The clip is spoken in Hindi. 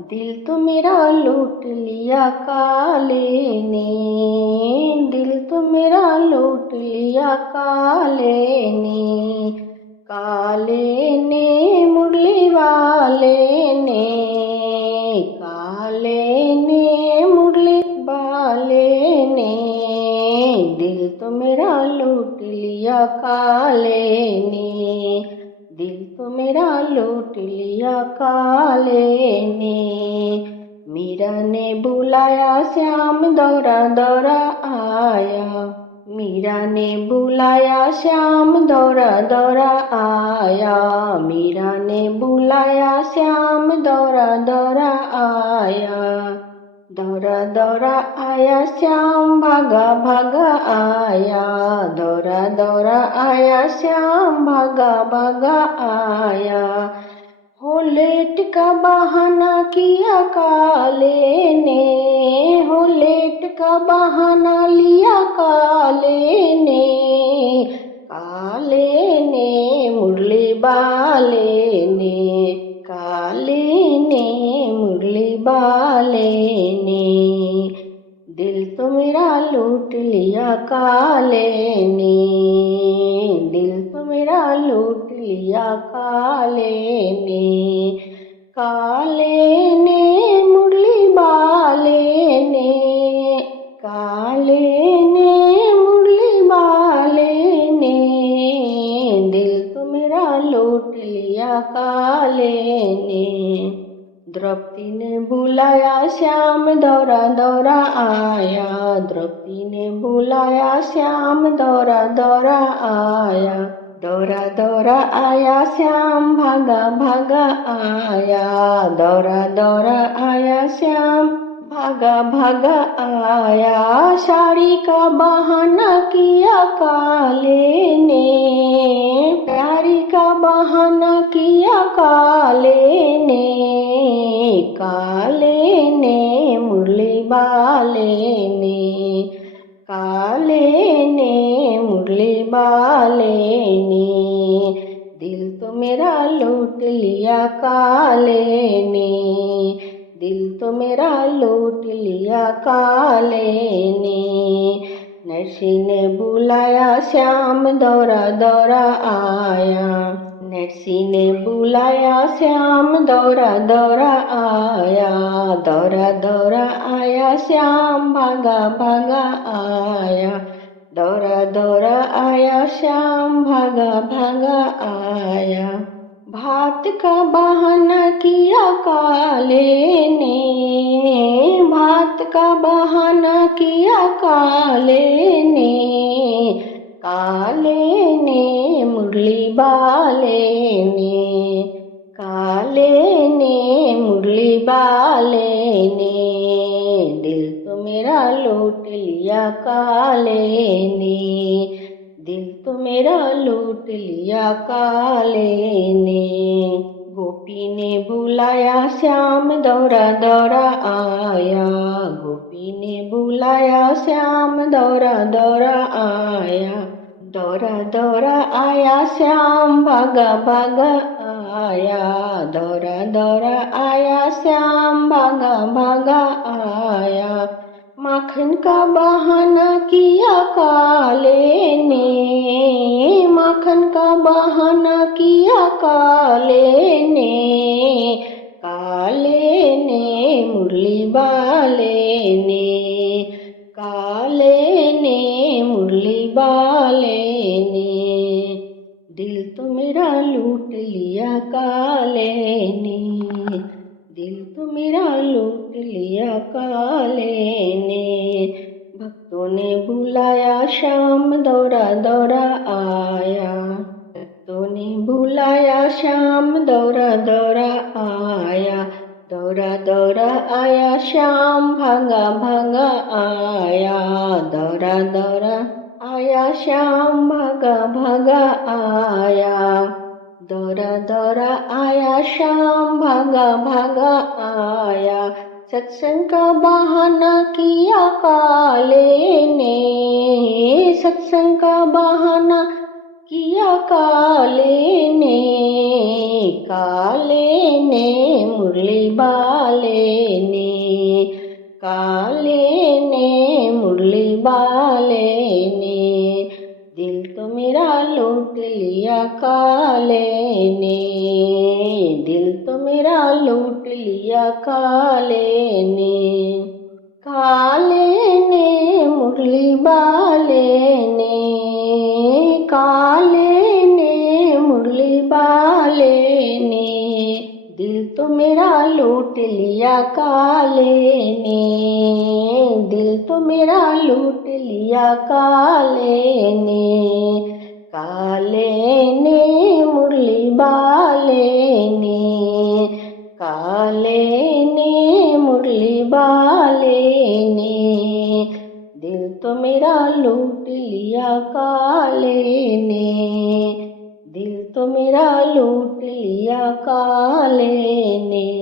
दिल तो मेरा लूट लिया काले ने, दिल तो मेरा लूट लिया काले ने, काले ने मुरली वाले ने, काले ने मुरली वाले ने, दिल तो मेरा लूट लिया काले ने, दिल तो मेरा लूट लिया काले ने। मीरा ने बुलाया श्याम दौरा दौरा आया, मीरा ने बुलाया श्याम दौरा दौरा आया, मीरा ने बुलाया श्याम दौरा दौरा आया, दौरा दौरा आया श्याम भागा भागा आया, दौरा दौरा आया श्याम भागा भागा आया। हो लेट का बहाना किया काले ने, हो लेट का बहाना लिया काले ने, काले ने मुरली बाले ने, काले ने मुरली बाले ने, दिल तो मेरा लूट लिया काले ने, दिल तो मेरा लूट लिया काले ने, काले ने मुरली बाले ने, काले ने मुरली बाले ने, दिल तो मेरा लूट लिया काले ने। द्रौपदी ने बुलाया श्याम दौरा दौरा आया, द्रौपदी ने बुलाया श्याम दौरा दौरा आया, दौरा दौरा आया श्याम भागा भागा आया, दौरा दौरा आया श्याम भागा भागा आया। साड़ी का बहाना किया काले ने, प्यारी का बहाना किया काले ने, काले ने मुरली बाले ने, काले ने मुरली बाले ने, दिल तो मेरा लूट लिया काले ने, दिल तो मेरा लूट लिया काले ने। नरसी ने बुलाया श्याम दौरा दौरा आया, नरसी ने बुलाया श्याम दौरा दौरा आया, दौरा दौरा आया श्याम भागा भागा आया, दौरा दौरा आया श्याम भागा भागा आया। भात का बहाना किया काले ने, भात का बहाना किया काले ने, काले ने मुरली बाले ने, काले ने मुरली बाले ने, दिल तो मेरा लूट लिया काले ने, दिल तो मेरा लूट लिया काले ने। गोपी ने बुलाया श्याम दौरा दौरा आया, गोपी ने बुलाया श्याम दौरा दौरा आया, दौरा दौरा आया श्याम भागा भागा आया, दौरा दौरा आया श्याम भागा भागा आया। माखन का बहाना किया काले ने, माखन का बहाना किया काले ने, काले ने मुरली बाले ने, काले ने मुरली बाले ने, दिल तो मेरा लूट लिया काले ने, दिल तो मेरा लूट लिया काले ने। भक्तों ने बुलाया श्याम दौरा दौरा आया, भक्तों ने बुलाया श्याम दौरा दौरा आया, दौरा दौरा आया श्याम भागा भागा आया, दौरा दौरा आया श्याम भागा भागा आया, दौरा दौरा आया श्याम भागा भागा आया। सत्संग का बहाना किया काले ने, सत्संग का बहाना किया काले ने, काले ने मुरली बाले ने, काले ने मुरली बाले ने, दिल तो मेरा लूट लिया काले ने, दिल तो मेरा लूट लिया काले ने। काले ने मुरली बाले ने, काले ने मुरली बाले ने, दिल तो मेरा लूट लिया काले ने, दिल तो मेरा लूट लिया काले ने। काले ने मुरली बाले ने, काले ने मुरली बाले ने, दिल तो मेरा लूट लिया काले ने, दिल तो मेरा लूट लिया काले ने।